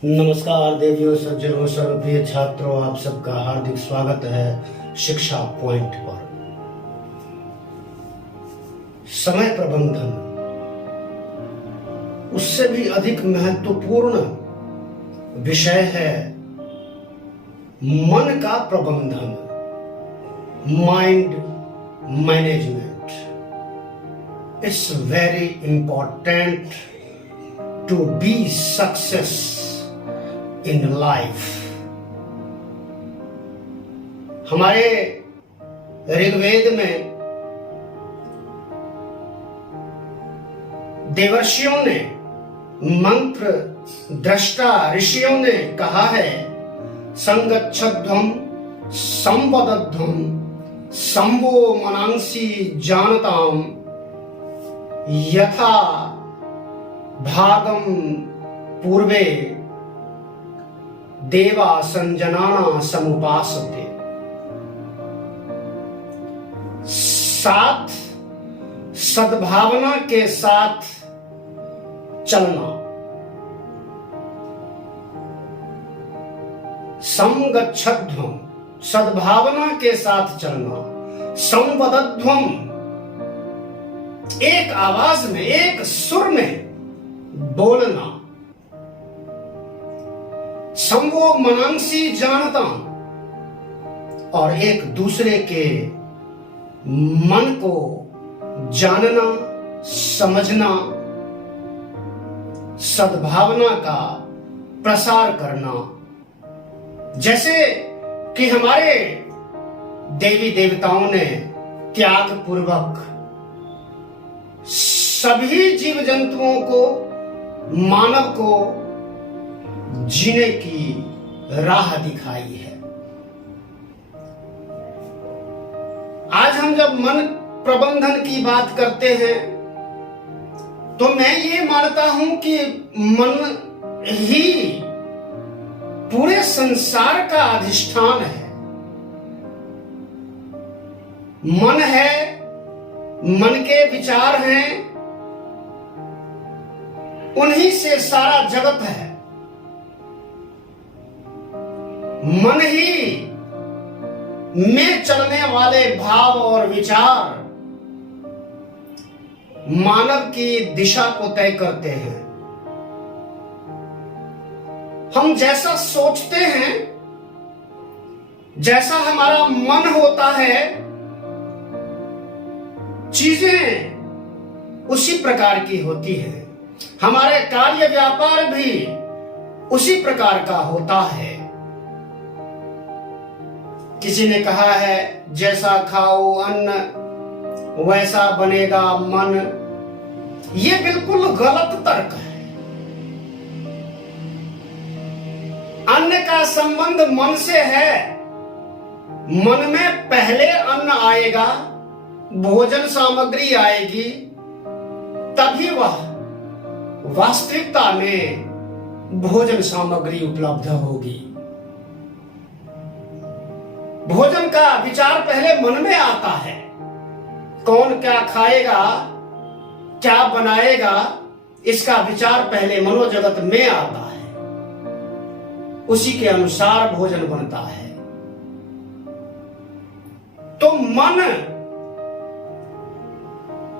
नमस्कार देवियों, सज्जनों, सर्वप्रिय छात्रों, आप सबका हार्दिक स्वागत है शिक्षा पॉइंट पर। समय प्रबंधन उससे भी अधिक महत्वपूर्ण विषय है मन का प्रबंधन, mind management. It's very important to be success in life. हमारे ऋग्वेद में देवर्षियों ने, मंत्र दृष्टा ऋषियों ने कहा है, संगच्छध्वम संवदध्वम संवो मनांसी जानताम यथा भागम पूर्वे देवा संजनाना समुपासते। साथ सद्भावना के साथ चलना, संगच्छध्वम सद्भावना के साथ चलना, संवदध्वम एक आवाज में, एक सुर में बोलना, संवो मनांसी जानता, और एक दूसरे के मन को जानना, समझना, सद्भावना का प्रसार करना। जैसे कि हमारे देवी देवताओं ने त्याग पूर्वक सभी जीव जंतुओं को, मानव को जीने की राह दिखाई है। आज हम जब मन प्रबंधन की बात करते हैं तो मैं ये मानता हूं कि मन ही पूरे संसार का अधिष्ठान है। मन है, मन के विचार हैं, उन्हीं से सारा जगत है। मन ही में चलने वाले भाव और विचार मानव की दिशा को तय करते हैं। हम जैसा सोचते हैं, जैसा हमारा मन होता है, चीजें उसी प्रकार की होती हैं। हमारे कार्य व्यापार भी उसी प्रकार का होता है। किसी ने कहा है, जैसा खाओ अन्न वैसा बनेगा मन। ये बिल्कुल गलत तर्क है। अन्न का संबंध मन से है। मन में पहले अन्न आएगा, भोजन सामग्री आएगी, तभी वह वास्तविकता में भोजन सामग्री उपलब्ध होगी। भोजन का विचार पहले मन में आता है। कौन क्या खाएगा, क्या बनाएगा, इसका विचार पहले मनोजगत में आता है। उसी के अनुसार भोजन बनता है। तो मन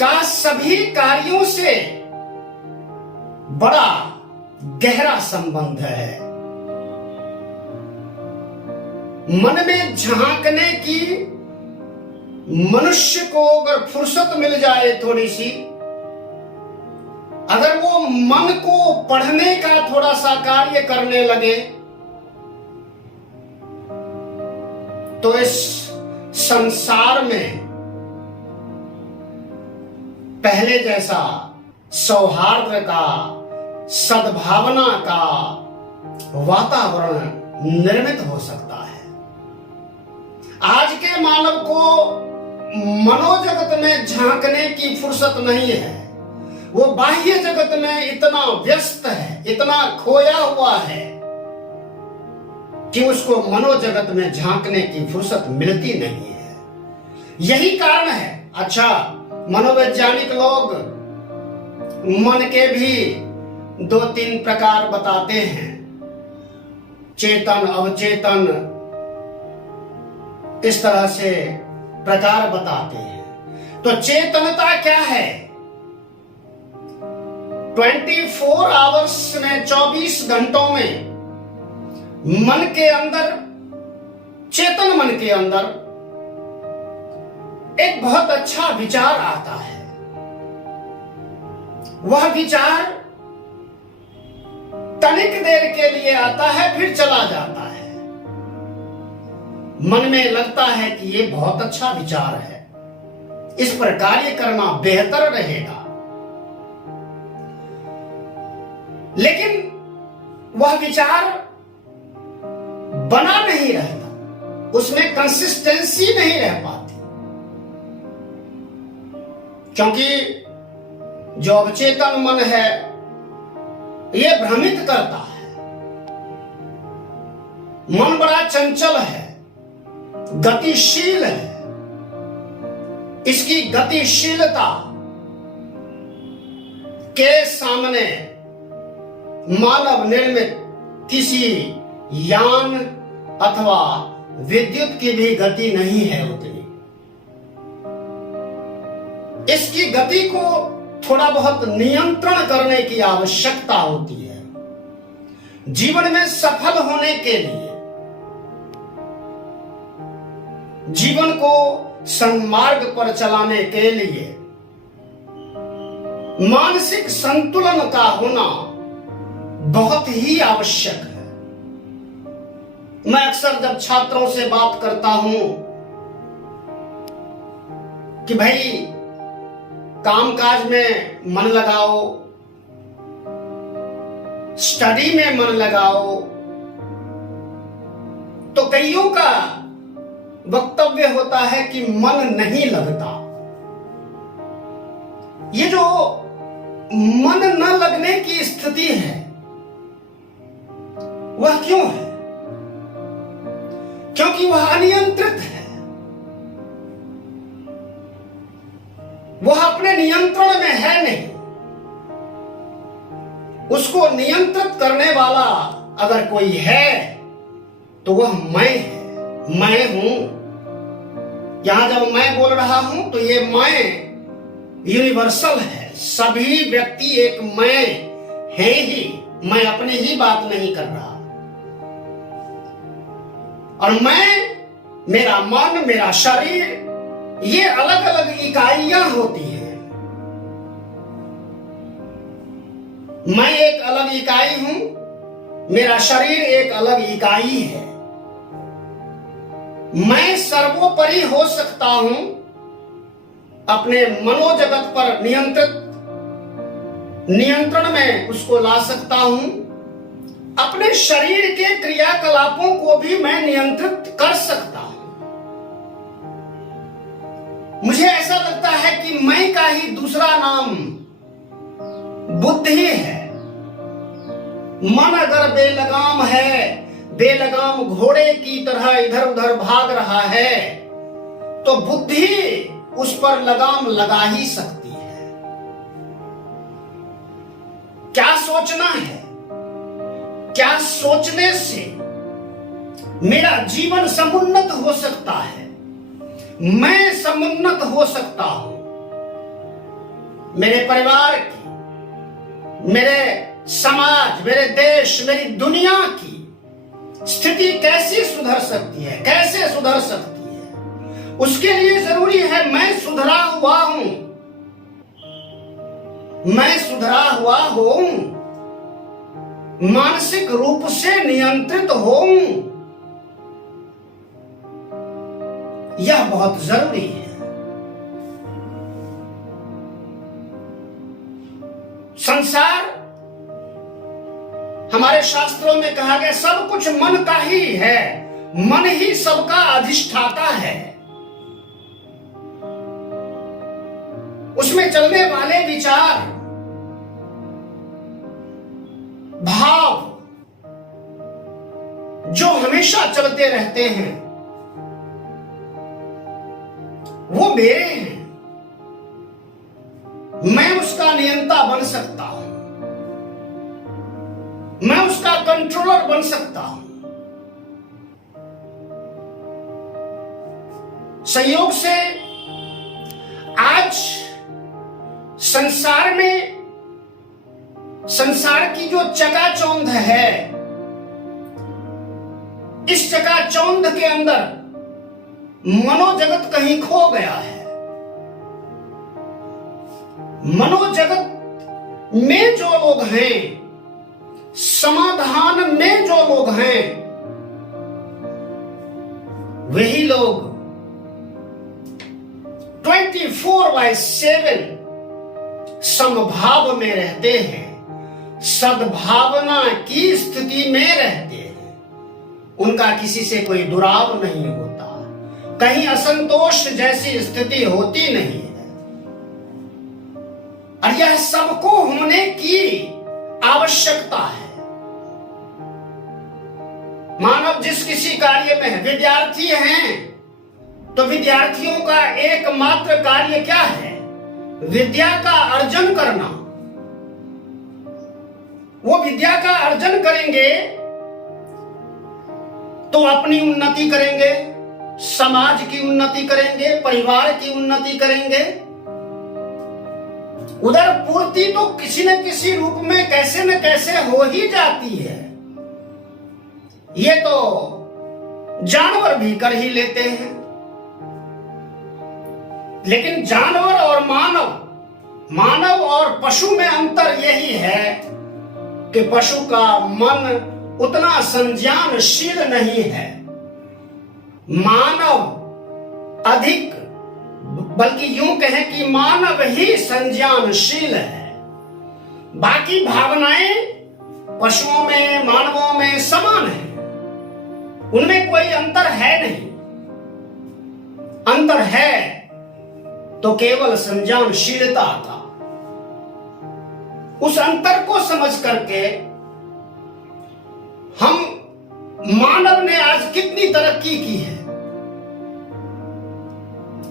का सभी कार्यों से बड़ा गहरा संबंध है। मन में झांकने की मनुष्य को अगर फुर्सत मिल जाए थोड़ी सी, अगर वो मन को पढ़ने का थोड़ा सा कार्य करने लगे, तो इस संसार में पहले जैसा सौहार्द का, सद्भावना का वातावरण निर्मित हो सकता है। आज के मानव को मनोजगत में झांकने की फुर्सत नहीं है। वो बाह्य जगत में इतना व्यस्त है, इतना खोया हुआ है कि उसको मनोजगत में झांकने की फुर्सत मिलती नहीं है। यही कारण है। अच्छा, मनोवैज्ञानिक लोग मन के भी 2-3 प्रकार बताते हैं। चेतन अवचेतन इस तरह से प्रकार बताते हैं। तो चेतनता क्या है? 24 आवर्स में, 24 घंटों में मन के अंदर, चेतन मन के अंदर एक बहुत अच्छा विचार आता है। वह विचार तनिक देर के लिए आता है, फिर चला जाता है। मन में लगता है कि ये बहुत अच्छा विचार है, इस पर कार्य करना बेहतर रहेगा, लेकिन वह विचार बना नहीं रहता, उसमें कंसिस्टेंसी नहीं रह पाती, क्योंकि जो अवचेतन मन है यह भ्रमित करता है। मन बड़ा चंचल है, गतिशील है। इसकी गतिशीलता के सामने मानव निर्मित किसी यान अथवा विद्युत की भी गति नहीं है उतनी। इसकी गति को थोड़ा बहुत नियंत्रण करने की आवश्यकता होती है। जीवन में सफल होने के लिए, जीवन को सन्मार्ग पर चलाने के लिए मानसिक संतुलन का होना बहुत ही आवश्यक है। मैं अक्सर जब छात्रों से बात करता हूं कि भाई कामकाज में मन लगाओ, स्टडी में मन लगाओ, तो कईयों का वक्तव्य होता है कि मन नहीं लगता। ये जो मन न लगने की स्थिति है वह क्यों है? क्योंकि वह अनियंत्रित है, वह अपने नियंत्रण में है नहीं। उसको नियंत्रित करने वाला अगर कोई है तो वह मैं है, मैं हूं। यहां जब मैं बोल रहा हूं तो ये मैं यूनिवर्सल है, सभी व्यक्ति एक मैं है ही। मैं अपनी ही बात नहीं कर रहा। और मैं, मेरा मन, मेरा शरीर, ये अलग अलग इकाइयां होती हैं। मैं एक अलग इकाई हूं, मेरा शरीर एक अलग इकाई है। मैं सर्वोपरि हो सकता हूं, अपने मनोजगत पर नियंत्रण में उसको ला सकता हूं। अपने शरीर के क्रियाकलापों को भी मैं नियंत्रित कर सकता हूं। मुझे ऐसा लगता है कि मैं का ही दूसरा नाम बुद्धि है। मन अगर बेलगाम है, बेलगाम घोड़े की तरह इधर उधर भाग रहा है, तो बुद्धि उस पर लगाम लगा ही सकती है। क्या सोचना है? क्या सोचने से मेरा जीवन समुन्नत हो सकता है, मैं समुन्नत हो सकता हूं। मेरे परिवार की, मेरे समाज, मेरे देश, मेरी दुनिया की स्थिति कैसी सुधर सकती है, कैसे सुधर सकती है, उसके लिए जरूरी है मैं सुधरा हुआ हूं, मैं सुधरा हुआ हूं, मानसिक रूप से नियंत्रित हूं। यह बहुत जरूरी है। संसार, हमारे शास्त्रों में कहा गया सब कुछ मन का ही है, मन ही सबका अधिष्ठाता है। उसमें चलने वाले विचार, भाव जो हमेशा चलते रहते हैं वो मेरे हैं। मैं उसका नियंता बन सकता हूं, मैं उसका कंट्रोलर बन सकता हूं। संयोग से आज संसार में, संसार की जो चकाचौंध है, इस चकाचौंध के अंदर मनोजगत कहीं खो गया है। मनोजगत में जो लोग हैं, समाधान में जो लोग हैं, वही लोग 24/7 समभाव में रहते हैं, सद्भावना की स्थिति में रहते हैं। उनका किसी से कोई दुराव नहीं होता, कहीं असंतोष जैसी स्थिति होती नहीं है। और यह सबको होने की आवश्यकता है। मानव जिस किसी कार्य में है, विद्यार्थी हैं तो विद्यार्थियों का एकमात्र कार्य क्या है? विद्या का अर्जन करना। वो विद्या का अर्जन करेंगे तो अपनी उन्नति करेंगे, समाज की उन्नति करेंगे, परिवार की उन्नति करेंगे। उधर पूर्ति तो किसी न किसी रूप में कैसे न कैसे हो ही जाती है। ये तो जानवर भी कर ही लेते हैं। लेकिन जानवर और मानव और पशु में अंतर यही है कि पशु का मन उतना संज्ञानशील नहीं है, मानव अधिक, बल्कि यूं कहें कि मानव ही संज्ञानशील है। बाकी भावनाएं पशुओं में, मानवों में समान है, उनमें कोई अंतर है नहीं। अंतर है तो केवल संज्ञानशीलता का। उस अंतर को समझ करके हम, मानव ने आज कितनी तरक्की की है।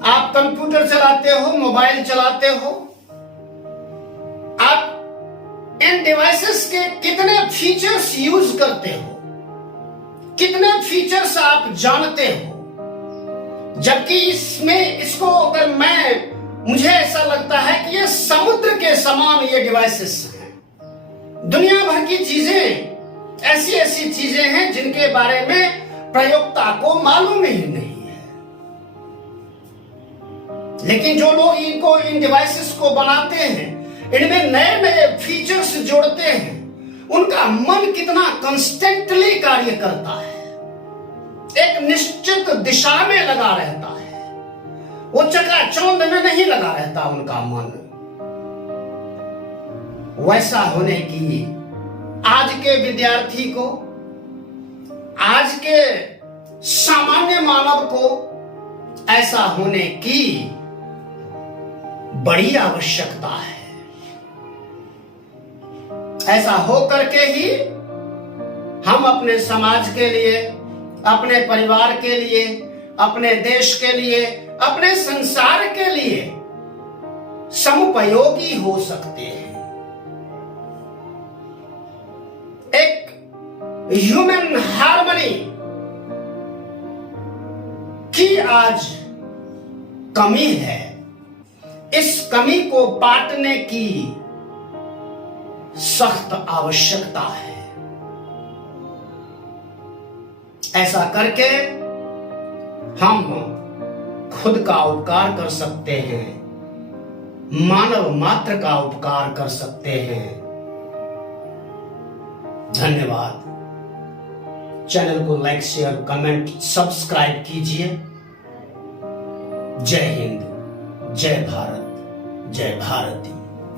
आप कंप्यूटर चलाते हो, मोबाइल चलाते हो, आप इन डिवाइसेस के कितने फीचर्स यूज करते हो, कितने फीचर्स आप जानते हो। जबकि इसको अगर मुझे ऐसा लगता है कि ये समुद्र के समान ये डिवाइसेस हैं। दुनिया भर की चीजें, ऐसी चीजें हैं जिनके बारे में प्रयोक्ता को मालूम ही नहीं है। लेकिन जो लोग इन डिवाइसेस को बनाते हैं, इनमें नए नए फीचर्स जोड़ते हैं, उनका मन कितना कंस्टेंटली कार्य करता है, एक निश्चित दिशा में लगा रहता है। वो चकाचौंध में नहीं लगा रहता उनका मन। वैसा होने की आज के विद्यार्थी को, आज के सामान्य मानव को ऐसा होने की बड़ी आवश्यकता है। ऐसा हो करके ही हम अपने समाज के लिए, अपने परिवार के लिए, अपने देश के लिए, अपने संसार के लिए समुपयोगी हो सकते हैं। एक ह्यूमन हार्मनी की आज कमी है। इस कमी को पाटने की सख्त आवश्यकता है। ऐसा करके हम खुद का उपकार कर सकते हैं, मानव मात्र का उपकार कर सकते हैं। धन्यवाद। चैनल को लाइक, शेयर, कमेंट, सब्सक्राइब कीजिए। जय हिंद, जय भारत, जय भारती।